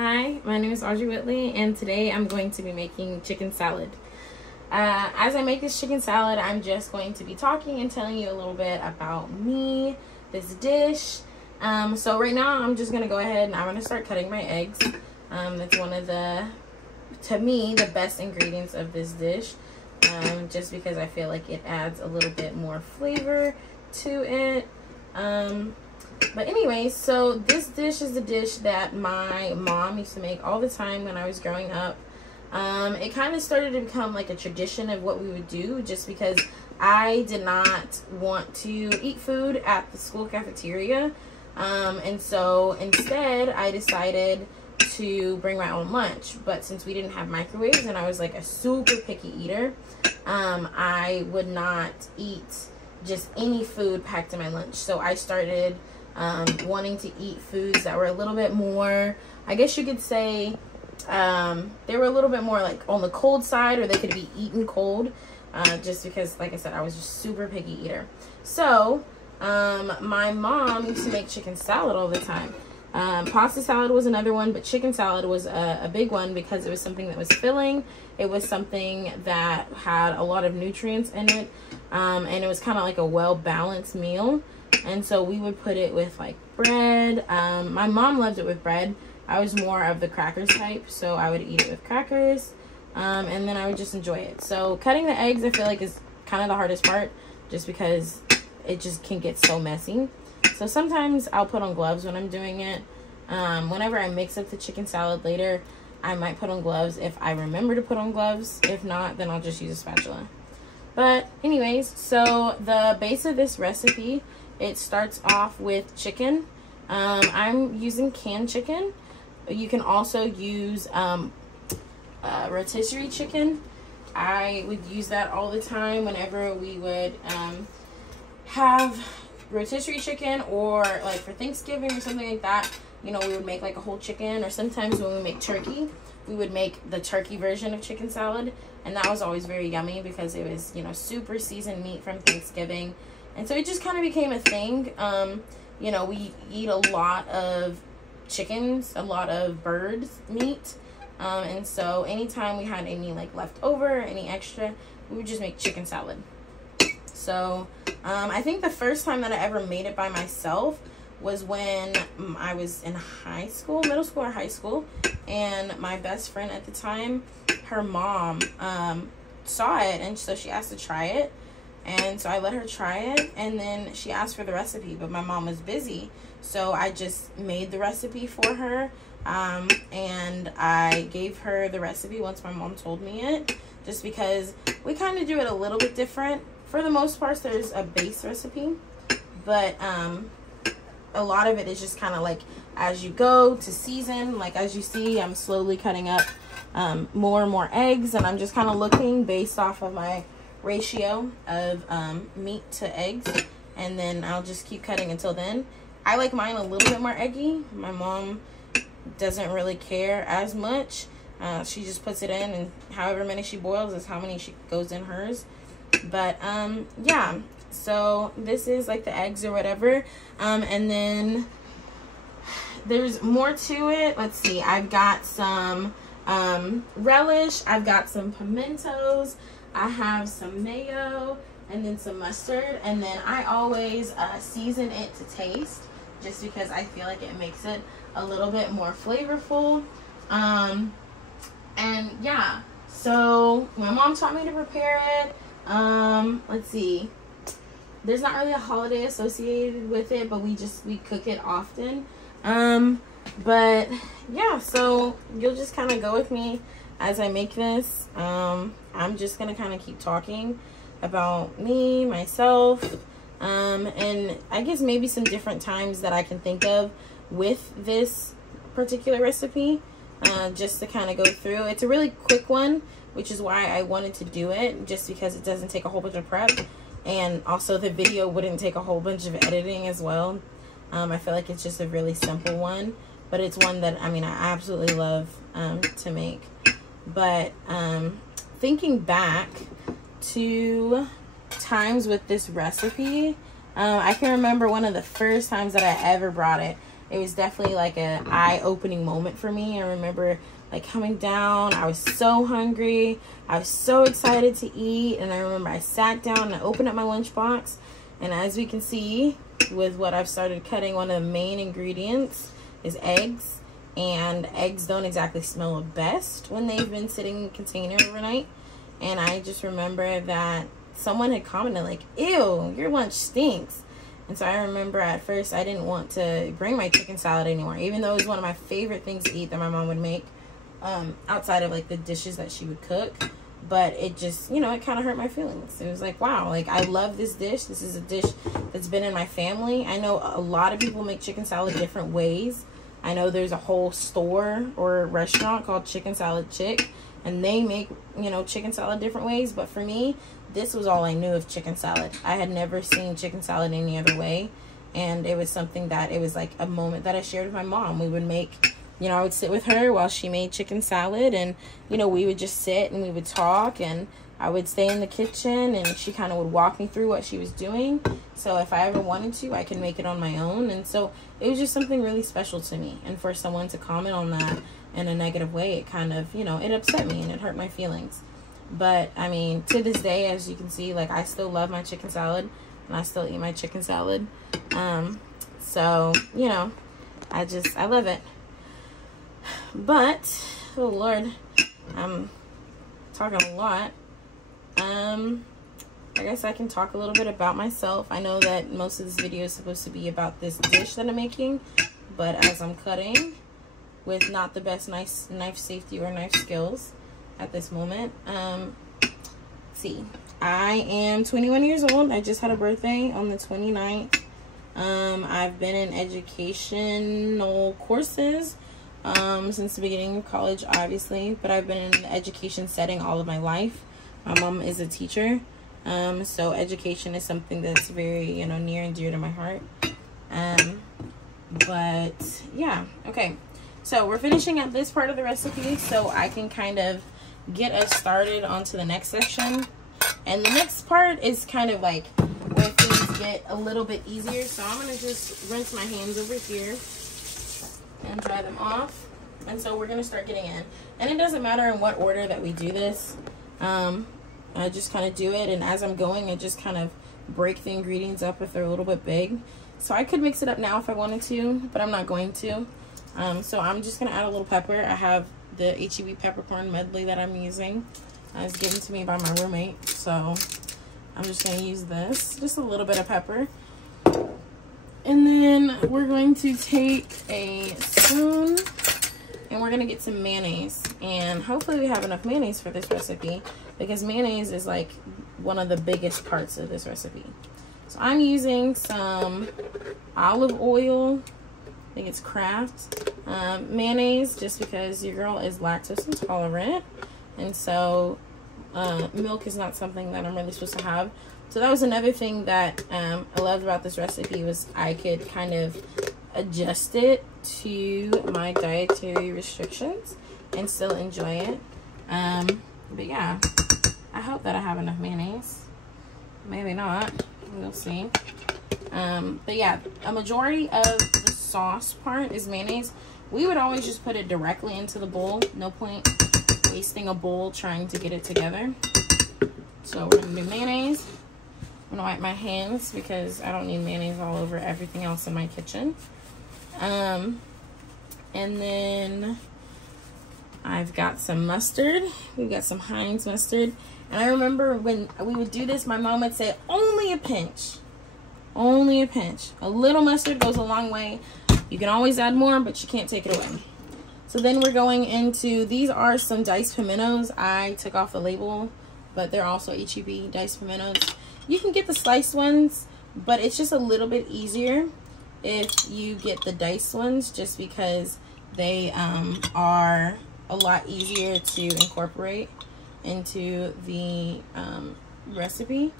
Hi, my name is Audrey Whitley, and today I'm going to be making chicken salad. As I make this chicken salad, I'm just going to be talking and telling you a little bit about me, this dish. So right now I'm just going to go ahead and I'm going to start cutting my eggs. That's one of to me, the best ingredients of this dish, just because I feel like it adds a little bit more flavor to it. But anyway, so this dish is a dish that my mom used to make all the time when I was growing up. It kind of started to become like a tradition of what we would do, just because I did not want to eat food at the school cafeteria. And so instead I decided to bring my own lunch. But since we didn't have microwaves and I was like a super picky eater, I would not eat just any food packed in my lunch. So I started wanting to eat foods that were a little bit more, I guess you could say, they were a little bit more like on the cold side, or they could be eaten cold, just because, like I said, I was just super picky eater. So my mom used to make chicken salad all the time. Pasta salad was another one, but chicken salad was a big one because it was something that was filling. It was something that had a lot of nutrients in it, and it was kind of like a well-balanced meal. And so we would put it with like bread. My mom loved it with bread. I was more of the crackers type, so I would eat it with crackers, and then I would just enjoy it. So cutting the eggs, I feel like, is kind of the hardest part, just because it just can get so messy. So sometimes I'll put on gloves when I'm doing it. Whenever I mix up the chicken salad later, I might put on gloves if I remember to put on gloves. If not, then I'll just use a spatula. But anyways, so the base of this recipe, it starts off with chicken. I'm using canned chicken. You can also use rotisserie chicken. I would use that all the time whenever we would have rotisserie chicken, or like for Thanksgiving or something like that. You know, we would make like a whole chicken, or sometimes when we make turkey, we would make the turkey version of chicken salad, and that was always very yummy because it was, you know, super seasoned meat from Thanksgiving. And so it just kind of became a thing. You know, we eat a lot of chickens, a lot of birds meat, and so anytime we had any like leftover, any extra, we would just make chicken salad. So I think the first time that I ever made it by myself was when I was in high school, middle school or high school, and my best friend at the time, her mom saw it, and so she asked to try it. And so I let her try it, and then she asked for the recipe, but my mom was busy. So I just made the recipe for her, and I gave her the recipe once my mom told me it, just because we kind of do it a little bit different. For the most part, there's a base recipe, but a lot of it is just kind of like as you go to season. Like as you see, I'm slowly cutting up more and more eggs, and I'm just kind of looking based off of my ratio of meat to eggs, and then I'll just keep cutting until then. I like mine a little bit more eggy. My mom doesn't really care as much. She just puts it in, and however many she boils is how many she goes in hers. But yeah, so this is like the eggs or whatever, and then there's more to it. Let's see, I've got some relish, I've got some pimentos, I have some mayo, and then some mustard, and then I always season it to taste, just because I feel like it makes it a little bit more flavorful. And yeah, so my mom taught me to prepare it. Let's see, there's not really a holiday associated with it, but we cook it often. But yeah, so you'll just kind of go with me as I make this. I'm just gonna kind of keep talking about me, myself, and I guess maybe some different times that I can think of with this particular recipe, just to kind of go through. It's a really quick one, which is why I wanted to do it, just because it doesn't take a whole bunch of prep, and also the video wouldn't take a whole bunch of editing as well. I feel like it's just a really simple one, but it's one that, I mean, I absolutely love to make. But thinking back to times with this recipe, I can remember one of the first times that I ever brought it. it was definitely like a eye-opening moment for me. I remember like coming down, I was so hungry, I was so excited to eat, and I remember I sat down and I opened up my lunchbox, and as we can see with what I've started cutting, one of the main ingredients is eggs, and eggs don't exactly smell the best when they've been sitting in a container overnight. And I just remember that someone had commented like, ew, your lunch stinks. And so I remember at first I didn't want to bring my chicken salad anymore, even though it was one of my favorite things to eat that my mom would make, outside of like the dishes that she would cook. But it just, you know, it kind of hurt my feelings. It was like, wow, like I love this dish. This is a dish that's been in my family. I know a lot of people make chicken salad different ways. I know there's a whole store or restaurant called Chicken Salad Chick, and they make, you know, chicken salad different ways. But for me, this was all I knew of chicken salad. I had never seen chicken salad any other way. And it was something that, it was like a moment that I shared with my mom. We would make, you know, I would sit with her while she made chicken salad, and, you know, we would just sit and we would talk, and I would stay in the kitchen and she kind of would walk me through what she was doing. So if I ever wanted to, I could make it on my own. And so it was just something really special to me. And for someone to comment on that in a negative way, it kind of, you know, it upset me and it hurt my feelings. But I mean, to this day, as you can see, like I still love my chicken salad and I still eat my chicken salad. So, you know, I love it. But, oh Lord, I'm talking a lot. I guess I can talk a little bit about myself. I know that most of this video is supposed to be about this dish that I'm making, but as I'm cutting with not the best knife safety or knife skills at this moment, see, I am 21 years old. I just had a birthday on the 29th. I've been in educational courses since the beginning of college, obviously, but I've been in the education setting all of my life. My mom is a teacher, so education is something that's very, you know, near and dear to my heart. But yeah, okay, so we're finishing up this part of the recipe so I can kind of get us started onto the next section. And the next part is kind of like where things get a little bit easier. So I'm going to just rinse my hands over here and dry them off. And so we're going to start getting in. And it doesn't matter in what order that we do this. I just kind of do it. And as I'm going, I just kind of break the ingredients up if they're a little bit big. So I could mix it up now if I wanted to, but I'm not going to. So I'm just going to add a little pepper. I have the HEB peppercorn medley that I'm using. It was given to me by my roommate, so I'm just going to use this, just a little bit of pepper. And then we're going to take a spoon and we're going to get some mayonnaise. And hopefully we have enough mayonnaise for this recipe, because mayonnaise is like one of the biggest parts of this recipe. So I'm using some olive oil. I think it's Kraft mayonnaise, just because your girl is lactose intolerant. And so milk is not something that I'm really supposed to have. So that was another thing that I loved about this recipe, was I could kind of adjust it to my dietary restrictions and still enjoy it. But yeah, I hope that I have enough mayonnaise. Maybe not. We'll see. But yeah, a majority of the sauce part is mayonnaise. We would always just put it directly into the bowl. No point wasting a bowl trying to get it together. So we're gonna do mayonnaise. I'm gonna wipe my hands because I don't need mayonnaise all over everything else in my kitchen. And then I've got some mustard. We've got some Heinz mustard. And I remember when we would do this, my mom would say, only a pinch. Only a pinch. A little mustard goes a long way. You can always add more, but you can't take it away. So then we're going into, these are some diced pimentos. I took off the label, but they're also HEB diced pimentos. You can get the sliced ones, but it's just a little bit easier if you get the diced ones, just because they are a lot easier to incorporate into the recipe.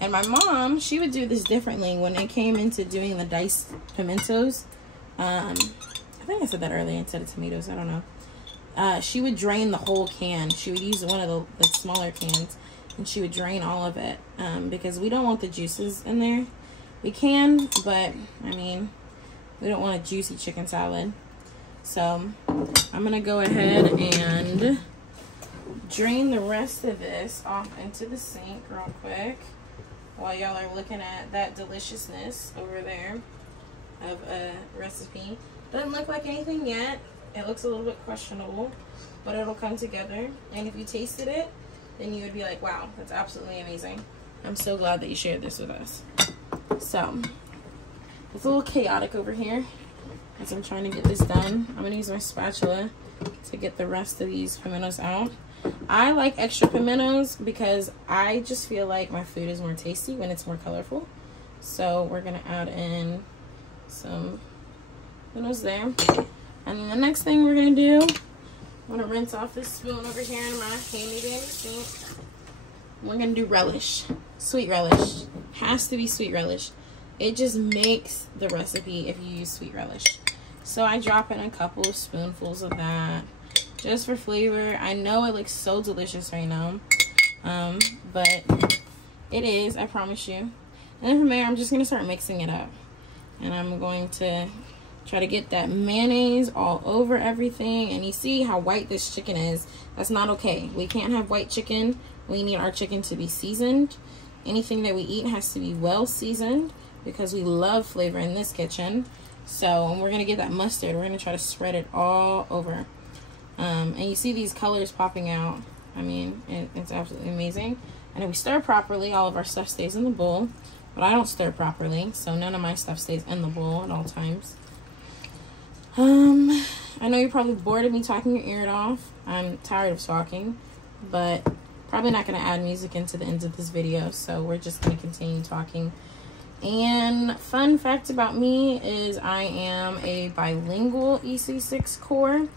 And my mom, she would do this differently when it came into doing the diced pimentos. I think I said that earlier instead of tomatoes. I don't know. She would drain the whole can. She would use one of the smaller cans, and she would drain all of it, because we don't want the juices in there. We can, but I mean, We don't want a juicy chicken salad. So I'm gonna go ahead and drain the rest of this off into the sink real quick while y'all are looking at that deliciousness over there of a recipe. Doesn't look like anything yet. It looks a little bit questionable, but it'll come together. And if you tasted it, then you would be like, wow, that's absolutely amazing. I'm so glad that you shared this with us. So it's a little chaotic over here as I'm trying to get this done. I'm gonna use my spatula to get the rest of these pimentos out. I like extra pimentos because I just feel like my food is more tasty when it's more colorful. So we're gonna add in some pimentos there. And then the next thing we're gonna do, I'm gonna rinse off this spoon over here in my handy dandy sink. We're gonna do relish, sweet relish. Has to be sweet relish. It just makes the recipe if you use sweet relish. So I drop in a couple of spoonfuls of that just for flavor. I know it looks so delicious right now, but it is, I promise you. And then from there, I'm just gonna start mixing it up. And I'm going to try to get that mayonnaise all over everything. And you see how white this chicken is. That's not okay. We can't have white chicken. We need our chicken to be seasoned. Anything that we eat has to be well seasoned because we love flavor in this kitchen. So we're gonna get that mustard. We're gonna try to spread it all over. And you see these colors popping out. I mean, it's absolutely amazing. And if we stir properly, all of our stuff stays in the bowl. But I don't stir properly, so none of my stuff stays in the bowl at all times. I know you're probably bored of me talking your ear off. I'm tired of talking, but probably not going to add music into the end of this video, so we're just going to continue talking. And fun fact about me is I am a bilingual EC6 core.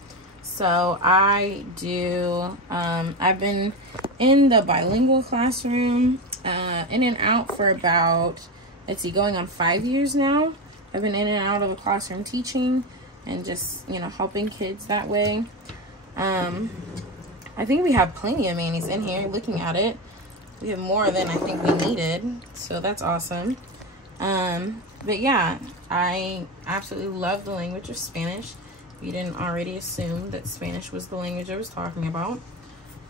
So I do, I've been in the bilingual classroom, in and out for about, let's see, going on 5 years now. I've been in and out of the classroom teaching and just, you know, helping kids that way. I think we have plenty of mayonnaise in here. Looking at it, we have more than I think we needed, so that's awesome. But yeah, I absolutely love the language of Spanish. If you didn't already assume that Spanish was the language I was talking about,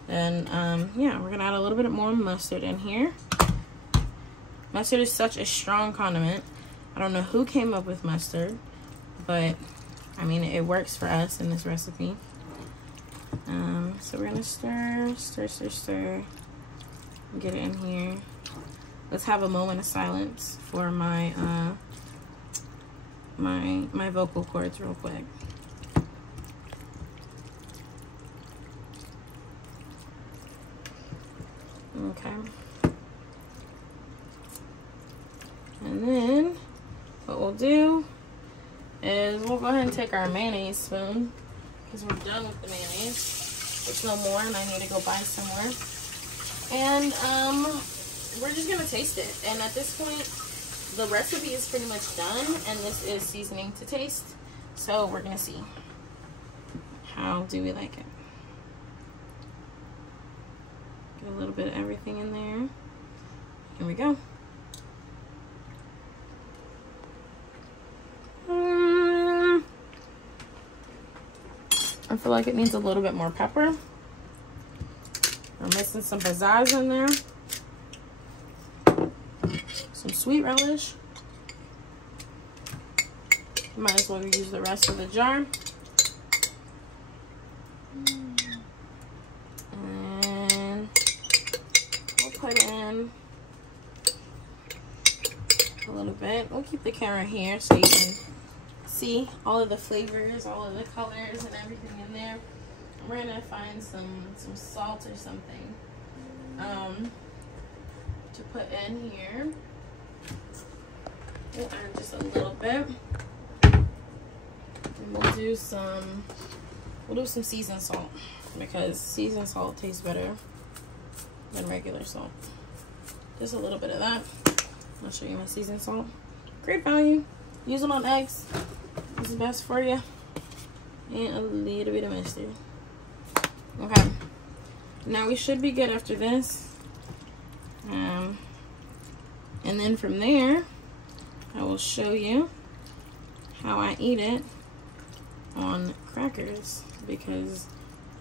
then yeah, we're gonna add a little bit more mustard in here. Mustard is such a strong condiment. I don't know who came up with mustard, but I mean, it works for us in this recipe. So we're gonna stir, stir, stir, stir, get it in here. Let's have a moment of silence for my my vocal cords real quick. Okay. And then what we'll do is we'll go ahead and take our mayonnaise spoon because we're done with the mayonnaise. There's no more and I need to go buy some more. And we're just gonna taste it. And at this point, the recipe is pretty much done and this is seasoning to taste. So we're gonna see. How do we like it? Get a little bit of everything in there. Here we go. I feel like it needs a little bit more pepper. We're missing some pizzazz in there. Some sweet relish. Might as well use the rest of the jar. And we'll put in a little bit. We'll keep the camera here so you can see all of the flavors, all of the colors and everything in there. We're gonna find some salt or something to put in here. We'll add just a little bit. And we'll do some seasoned salt because seasoned salt tastes better than regular salt. Just a little bit of that. I'll show you my seasoned salt. Great value. Use it on eggs. It's best for you. And a little bit of mustard. Okay. Now we should be good after this. And then from there, I will show you how I eat it on crackers because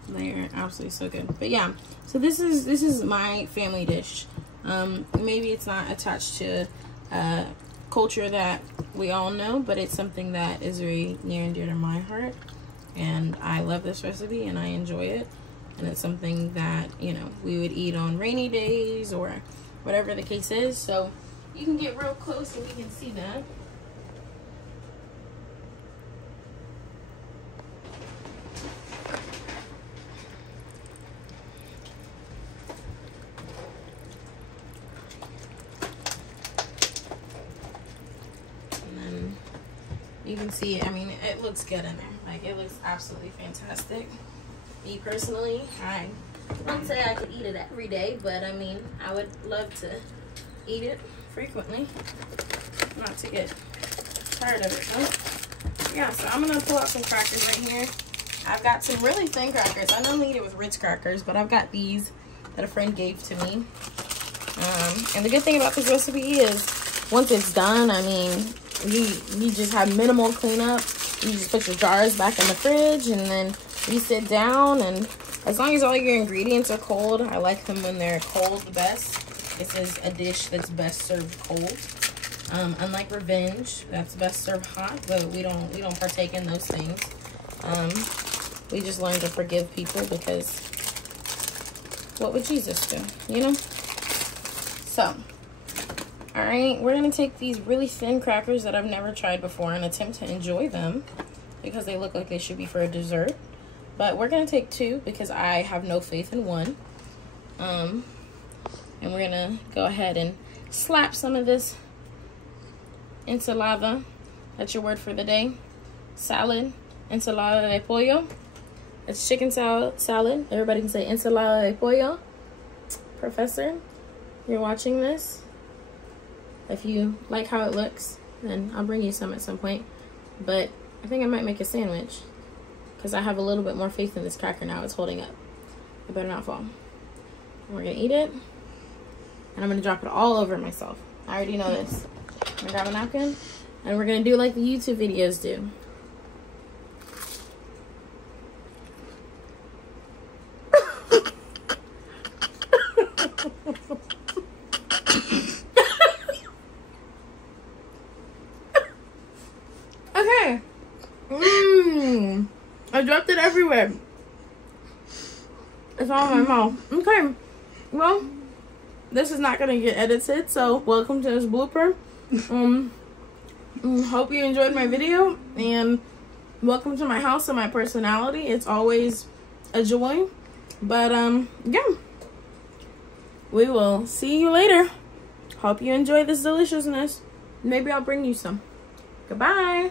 they are absolutely so good. But yeah, so this is my family dish. Maybe it's not attached to culture that we all know, but it's something that is very near and dear to my heart, and I love this recipe and I enjoy it, and it's something that, you know, we would eat on rainy days or whatever the case is. So you can get real close and we can see that. You can see it. I mean, it looks good in there. Like, it looks absolutely fantastic. Me personally, I wouldn't say I could eat it every day, but I mean, I would love to eat it frequently, not to get tired of it, though. Yeah, so I'm gonna pull out some crackers right here. I've got some really thin crackers. I normally eat it with Ritz crackers, but I've got these that a friend gave to me. And the good thing about this recipe is, once it's done, I mean, you just have minimal cleanup. You just put your jars back in the fridge and then you sit down, and as long as all your ingredients are cold, I like them when they're cold the best. This is a dish that's best served cold. Unlike Revenge, that's best served hot, but we don't partake in those things. We just learn to forgive people because what would Jesus do, you know? So, all right, we're gonna take these really thin crackers that I've never tried before and attempt to enjoy them because they look like they should be for a dessert. But we're gonna take 2 because I have no faith in 1. And we're gonna go ahead and slap some of this ensalada. That's your word for the day. Salad, ensalada de pollo. It's chicken salad. Everybody can say ensalada de pollo. Professor, you're watching this. If you like how it looks, then I'll bring you some at some point. But I think I might make a sandwich because I have a little bit more faith in this cracker now. It's holding up. It better not fall. And we're gonna eat it, and I'm gonna drop it all over myself. I already know this. I'm gonna grab a napkin, and we're gonna do like the YouTube videos do. Okay. I dropped it everywhere. It's all in my mouth. Okay. Well, this is not gonna get edited, so welcome to this blooper. Hope you enjoyed my video, and welcome to my house and my personality. It's always a joy. But yeah. We will see you later. Hope you enjoy this deliciousness. Maybe I'll bring you some. Goodbye.